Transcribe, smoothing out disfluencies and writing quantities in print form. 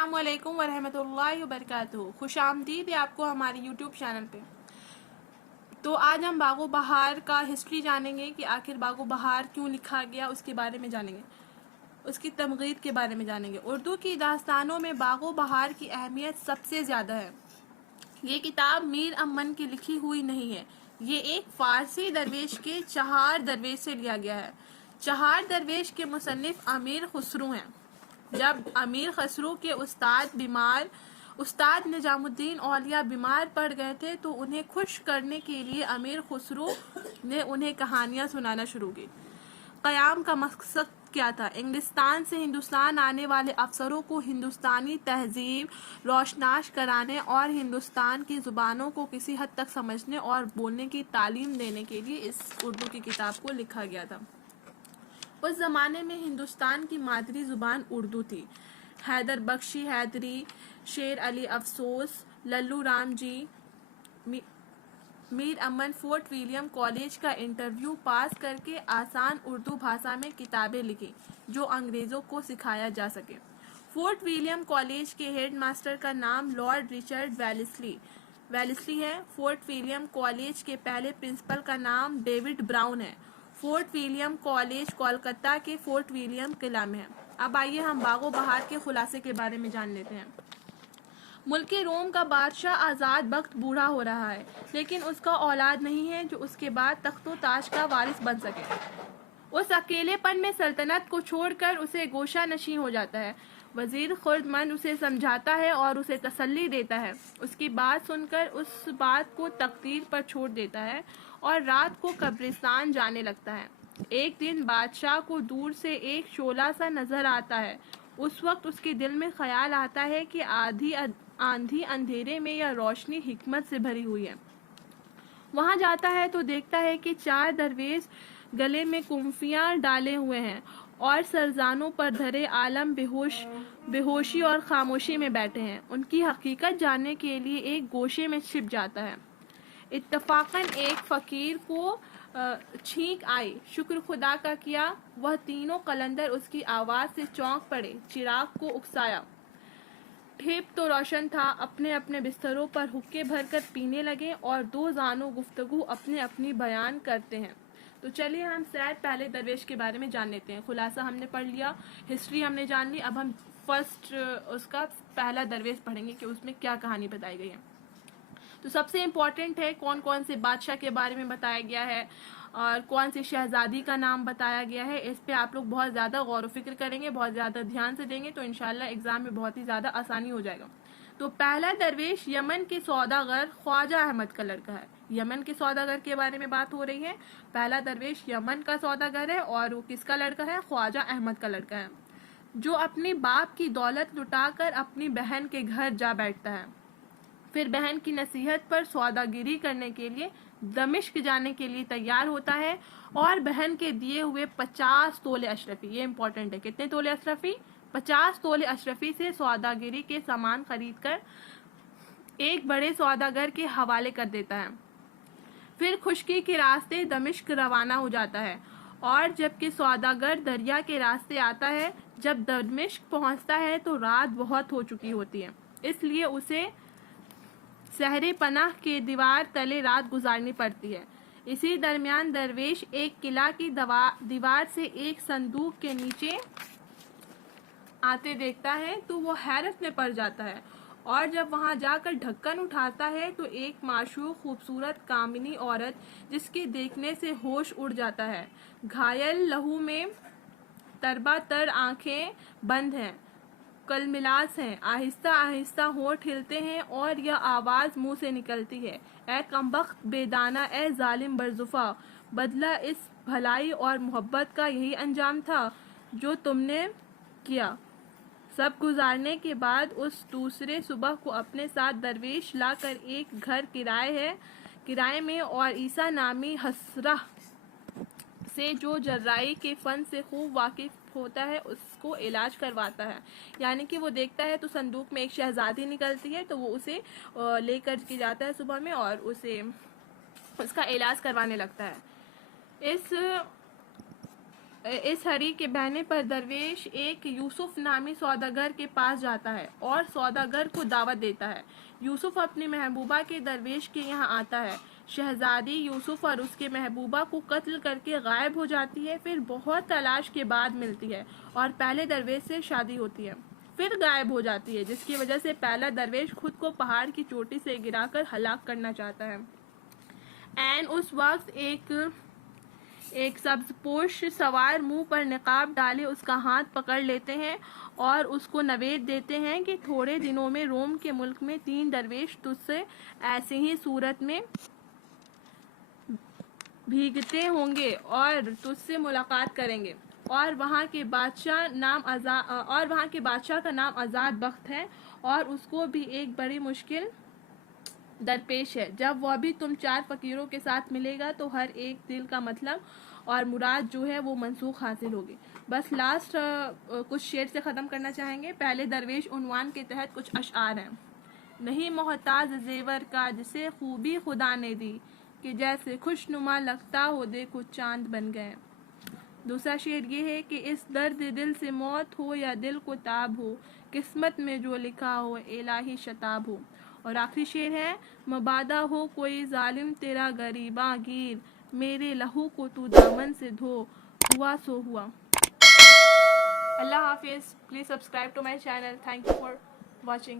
السلام علیکم ورحمۃ اللہ وبرکاتہ. خوش آمدید ہے آپ کو ہمارے یوٹیوب چینل پہ. تو آج ہم باغ و بہار کا ہسٹری جانیں گے کہ آخر باغ و بہار کیوں لکھا گیا، اس کے بارے میں جانیں گے، اس کی تمغید کے بارے میں جانیں گے. اردو کی داستانوں میں باغ و بہار کی اہمیت سب سے زیادہ ہے. یہ کتاب میر امن کی لکھی ہوئی نہیں ہے، یہ ایک فارسی درویش کے چہار درویش سے لیا گیا ہے. چہار درویش کے مصنف امیر خسرو ہیں. جب امیر خسرو کے استاد نظام الدین اولیاء بیمار پڑ گئے تھے تو انہیں خوش کرنے کے لیے امیر خسرو نے انہیں کہانیاں سنانا شروع کی. قیام کا مقصد کیا تھا؟ انگلستان سے ہندوستان آنے والے افسروں کو ہندوستانی تہذیب روشناس کرانے اور ہندوستان کی زبانوں کو کسی حد تک سمجھنے اور بولنے کی تعلیم دینے کے لیے اس اردو کی کتاب کو لکھا گیا تھا. اس زمانے میں ہندوستان کی مادری زبان اردو تھی. حیدر بخشی حیدری، شیر علی افسوس، للو رام جی، میر امن فورٹ ولیم کالج کا انٹرویو پاس کر کے آسان اردو بھاشا میں کتابیں لکھی جو انگریزوں کو سکھایا جا سکے. فورٹ ولیم کالج کے ہیڈ ماسٹر کا نام لارڈ رچرڈ ویلسلی ہے. فورٹ ولیم کالج کے پہلے پرنسپل کا نام ڈیوڈ براؤن ہے. فورٹ ولیم کالج کولکتہ کے فورٹ ولیم قلعہ میں ہے. اب آئیے ہم باغ و بہار کے خلاصے کے بارے میں جان لیتے ہیں. ملک روم کا بادشاہ آزاد بخت بوڑھا ہو رہا ہے، لیکن اس کا اولاد نہیں ہے جو اس کے بعد تخت و تاج کا وارث بن سکے. اس اکیلے پن میں سلطنت کو چھوڑ کر اسے گوشہ نشین ہو جاتا ہے. وزیر خردمند اسے سمجھاتا ہے اور اسے تسلی دیتا ہے. اس کی بات سن کر اس بات کو تقدیر پر چھوڑ دیتا ہے اور رات کو قبرستان جانے لگتا ہے. ایک دن بادشاہ کو دور سے ایک شعلہ سا نظر آتا ہے. اس وقت اس کے دل میں خیال آتا ہے کہ آندھی اندھیرے میں یا روشنی حکمت سے بھری ہوئی ہے. وہاں جاتا ہے تو دیکھتا ہے کہ چار درویش گلے میں کنفیاں ڈالے ہوئے ہیں اور سرزانوں پر دھرے عالم بے ہوشی اور خاموشی میں بیٹھے ہیں. ان کی حقیقت جاننے کے لیے ایک گوشے میں چھپ جاتا ہے. اتفاقاً ایک فقیر کو چھینک آئی. شکر خدا کا کیا، وہ تینوں قلندر اس کی آواز سے چونک پڑے. چراغ کو اکسایا، ٹھیپ تو روشن تھا. اپنے اپنے بستروں پر حقے بھر کر پینے لگے اور دو زانوں گفتگو اپنے اپنی بیان کرتے ہیں. تو چلیے ہم پہلے درویش کے بارے میں جان لیتے ہیں. خلاصہ ہم نے پڑھ لیا، ہسٹری ہم نے جان لی. اب ہم فرسٹ اس کا پہلا درویش پڑھیں گے کہ اس میں کیا کہانی بتائی گئی ہے. تو سب سے امپورٹنٹ ہے کون کون سے بادشاہ کے بارے میں بتایا گیا ہے اور کون سی شہزادی کا نام بتایا گیا ہے. اس پہ آپ لوگ بہت زیادہ غور و فکر کریں گے، بہت زیادہ دھیان سے دیں گے تو انشاءاللہ ایگزام میں بہت ہی زیادہ آسانی ہو جائے گا. تو پہلا درویش یمن کے سوداگر خواجہ احمد کا لڑکا ہے. یمن کے سوداگر کے بارے میں بات ہو رہی ہے. پہلا درویش یمن کا سوداگر ہے اور وہ کس کا لڑکا ہے؟ خواجہ احمد کا لڑکا ہے، جو اپنے باپ کی دولت لٹا کر اپنی بہن کے گھر جا بیٹھتا ہے. پھر بہن کی نصیحت پر سوداگری کرنے کے لیے دمشق جانے کے لیے تیار ہوتا ہے اور بہن کے دیے ہوئے 50 تولے اشرفی، یہ امپورٹنٹ ہے، کتنے تولے اشرفی؟ 50 تولے اشرفی سے سوداگری کے سامان خرید کر ایک بڑے سوداگر کے حوالے کر دیتا ہے. پھر خشکی کے راستے دمشق روانہ ہو جاتا ہے اور جبکہ سوداگر دریا کے راستے آتا ہے، جب دمشق پہنچتا ہے تو رات بہت ہو چکی ہوتی ہے، اس لیے اسے سہرے پناہ کے دیوار تلے رات گزارنی پڑتی ہے. اسی درمیان درویش ایک قلعہ کی دیوار سے ایک صندوق کے نیچے آتے دیکھتا ہے تو وہ حیرت میں پڑ جاتا ہے اور جب وہاں جا کر ڈھکن اٹھاتا ہے تو ایک معشوق خوبصورت کامنی عورت جس کے دیکھنے سے ہوش اڑ جاتا ہے، گھائل لہو میں تربا تر آنکھیں بند ہیں، کلملاس ہیں، آہستہ آہستہ ہونٹ ہلتے ہیں اور یہ آواز منہ سے نکلتی ہے، اے کمبخت بے دانہ، اے ظالم برزفا، بدلہ اس بھلائی اور محبت کا یہی انجام تھا جو تم نے کیا. سب گزارنے کے بعد اس دوسرے صبح کو اپنے ساتھ درویش لا کر ایک گھر کرائے میں اور عیسیٰ نامی حسرہ سے جو جراحی کے فن سے خوب واقف ہوتا ہے اس کو علاج کرواتا ہے. یعنی کہ وہ دیکھتا ہے تو صندوق میں ایک شہزادی نکلتی ہے تو وہ اسے لے کر کے جاتا ہے صبح میں اور اس کا علاج کروانے لگتا ہے. اس اس حریق کے بہنے پر درویش ایک یوسف نامی سوداگر کے پاس جاتا ہے اور سوداگر کو دعوت دیتا ہے۔ یوسف اپنی محبوبہ کے درویش کے یہاں آتا ہے۔ شہزادی یوسف اور اس کے محبوبہ کو قتل کر کے غائب ہو جاتی ہے، پھر بہت تلاش کے بعد ملتی ہے اور پہلے درویش سے شادی ہوتی ہے، پھر غائب ہو جاتی ہے، جس کی وجہ سے پہلا درویش خود کو پہاڑ کی چوٹی سے گرا کر ہلاک کرنا چاہتا ہے۔ اس وقت ایک سبز پوش سوار منہ پر نقاب ڈالے اس کا ہاتھ پکڑ لیتے ہیں اور اس کو نوید دیتے ہیں کہ تھوڑے دنوں میں روم کے ملک میں 3 درویش تجھ سے ایسے ہی صورت میں بھیگتے ہوں گے اور تجھ سے ملاقات کریں گے، اور وہاں کے بادشاہ کا نام آزاد بخت ہے اور اس کو بھی ایک بڑی مشکل درپیش ہے۔ جب وہ بھی تم 4 فقیروں کے ساتھ ملے گا تو ہر ایک دل کا مطلب اور مراد جو ہے وہ منسوخ حاصل ہوگی۔ بس لاسٹ کچھ شعر سے ختم کرنا چاہیں گے۔ پہلے درویش عنوان کے تحت کچھ اشعار ہیں۔ نہیں محتاج زیور کا جسے خوبی خدا نے دی، کہ جیسے خوش نما لگتا ہو دیکھو چاند بن گئے۔ دوسرا شعر یہ ہے کہ اس درد دل سے موت ہو یا دل کو تاب ہو، قسمت میں جو لکھا ہو الہی شتاب ہو۔ اور آخری شعر ہے، مبادا ہو کوئی ظالم تیرا گریباں گیر، میرے لہو کو تو دامن سے دھو، ہوا سو ہوا۔ اللہ حافظ. Please subscribe to my channel. Thank you for watching.